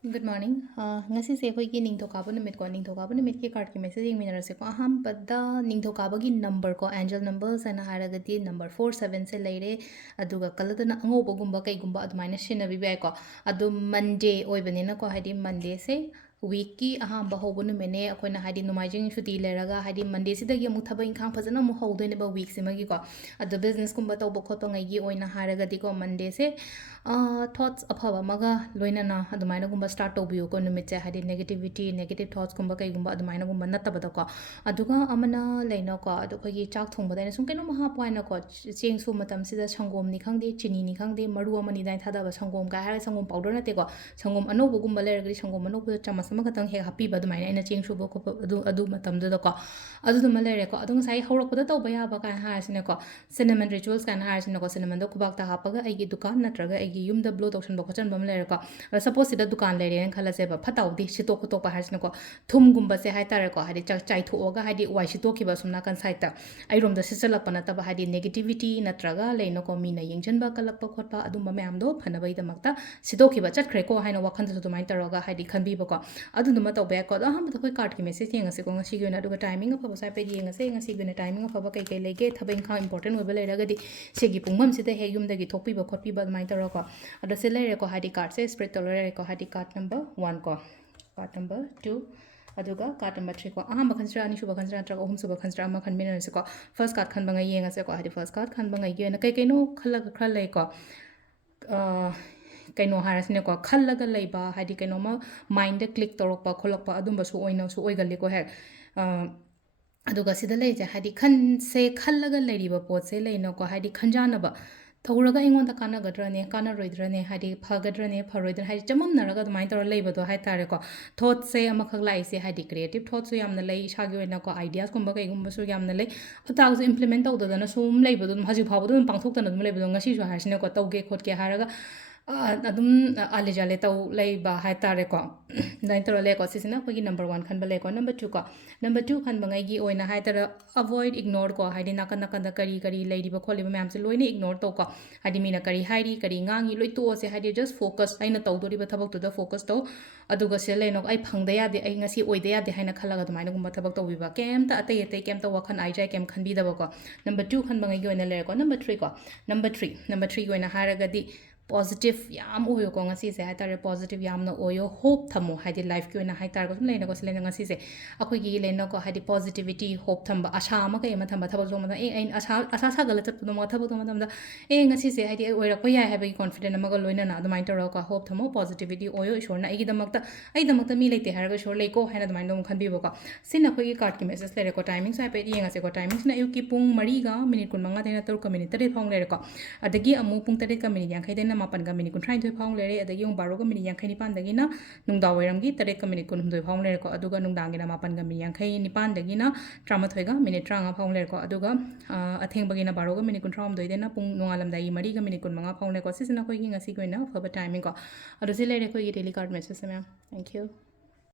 Good morning. Ngasise akhoi ningthokaba numit ko ningthokaba numit ki card ki message yengminarase ko ahambada ningthokaba gi number ko angel numbers ana haragati number 47 se leire aduga kaladana angoba gumba kai gumba adumaina shinabi bai ko adu Monday oibanina ko hadi Monday se week ki ahamba hobo numene akoina hadi numaijing shuti leraga hadi Monday sidagi amu thaba inkhang phajana mu hodoine ba week simagi ko adu business kumba tawba khotpa ngai gi oina haragati ko Monday se thoughts afaba maga loinana adumaina gumba start tobiyo ko numit se hadi negative thoughts kumba kai gumba adumaina gumba natabada ko aduga amana leina ko adu khoi chak thongba daina sum keno maha paina ko cheng su matam sida sangom ni khangde chini ni khangde maru amani dai thada ba sangom ka ha sangom powder na te ko sangom anobu gumba leragri sangom anobu chamas sama katang he happy ba adumaina ina cheng su bo ko adu matam da ko adu dum lere ko adu sai horok da tawba ya ba kan ha sine ko cinnamon rituals kan ha sine ko cinnamon do kubak ta hapaga ai gi dukan natraga ai gi yum da blow tokshan ba khochan bam lere ko suppose sida dukan lere en khala se ba phataw di sito ko to pa ha sine ko thum gumba se hai tare ko hadi chai tho ga hadi wai sito ki ba sumna kan sai ta ai rom da sisala pa na ta ba hadi negativity natraga leino ko mina yengjan ba kalak pa khot pa adu ma myam do phana bai da makta sito ki ba chat khre ko haina wakhan da dumai taraga hadi khanbi ba ko adu duma taw ba ko da ham da koi card ki message yenga se ko ngasi gi na du ga timing of ba sai pe yenga se ngasi gi na timing of ba kai kai lege thabeng kha important we ba le ra ga di se gi pungmam se de he yum da gi thokpi ba khotpi ba mai tara ko adu se le re ko hadi card se spread tolerate ko hadi card number 1 ko card number 2 aduga card number 3 ko aham khansra ani shuba khansra tra ohum suba khansra ma khan min se ko first card khan bangai yenga se ko hadi first card khan bangai gi na kai kai no khala khra lai ko kaino harasne ko khallaga leiba hadi kaino ma mind de click torokpa kholokpa adumba su oina su oigali ko he aduga sida leje hadi khan se khallaga leiriba pot se leino ko hadi khanjana ba thawraga ingonda kana gadrane kana roidrane hadi phagadrane pharoidra hadi chamam naraga dumai tor leiba do hai tare ko thought se amakhak lai se hadi creative thought su yamna lei shagi oina ko ideas kumba kai gumba su yamna lei ata su implement tawdana sum leiba dum haji phabu dum pangthok tan dum leiba ngasi su harsine ko tawge khotke haraga adum alijale taw leiba hai tare ko dain toro le ko sisina ko gi number 1 khan ba le ko number 2 khan bangai gi oina hai tara avoid ignore ko haidi nakan nakan da kari kari leiri ba kholi ba myam se loine ignore to ko haidi mina kari hairi kari ngangi loi to se haidi just focus aina tawdori ba thabak to da focus to aduga se leino ai phangda ya de ai ngasi oide ya de haina khalaga dumaina gumba thabak to biba kem ta atei atei kem ta wakhan ai jai kem khan bi da ba ko number 2 khan bangai gi oina le ko number 3 ko number 3 gi oina haraga di positive yam oyo ko ngasi se haitare positive yam na oyo hope thamo haidi life ki na haitar ko leina ko selena ngasi se akoi gi leina ko haidi positivity hope thamba asha ma kai ma thamba thaba jo ma e asa sa gala chat ma thaba to ma thamba e ngasi se haidi oira ko ya habi confident ma ga loina na do main tor ko hope thamo positivity oyo ishor na ai gi damakta mi leite har ga shor lei ko haina do main dom khan bi bo ko sin akoi gi card ki message le ko timing sa pe yenga se ko timing na yu ki pung mari ga minute kun manga deina tor ko minute tare phong le ko adagi amu pung tare ka minute yang khai deina mapan ga minute kun trai thoi phong lere adagi yung baro ga minute yang khai ni pan dagi na nungda wairam gi tare ka minute kun humdoi phong lere ko aduga nungdang gi na mapan ga minute yang khai ni pan dagi na trama thoi ga minute tranga phong lere ko aduga atheng bagi na baro ga minute kun tram doi dena pung nungalam dai mari ga minute kun manga phong le ko sisina koi gi ngasi koi na Afaba timing ko adu se lere koi gi daily card message me thank you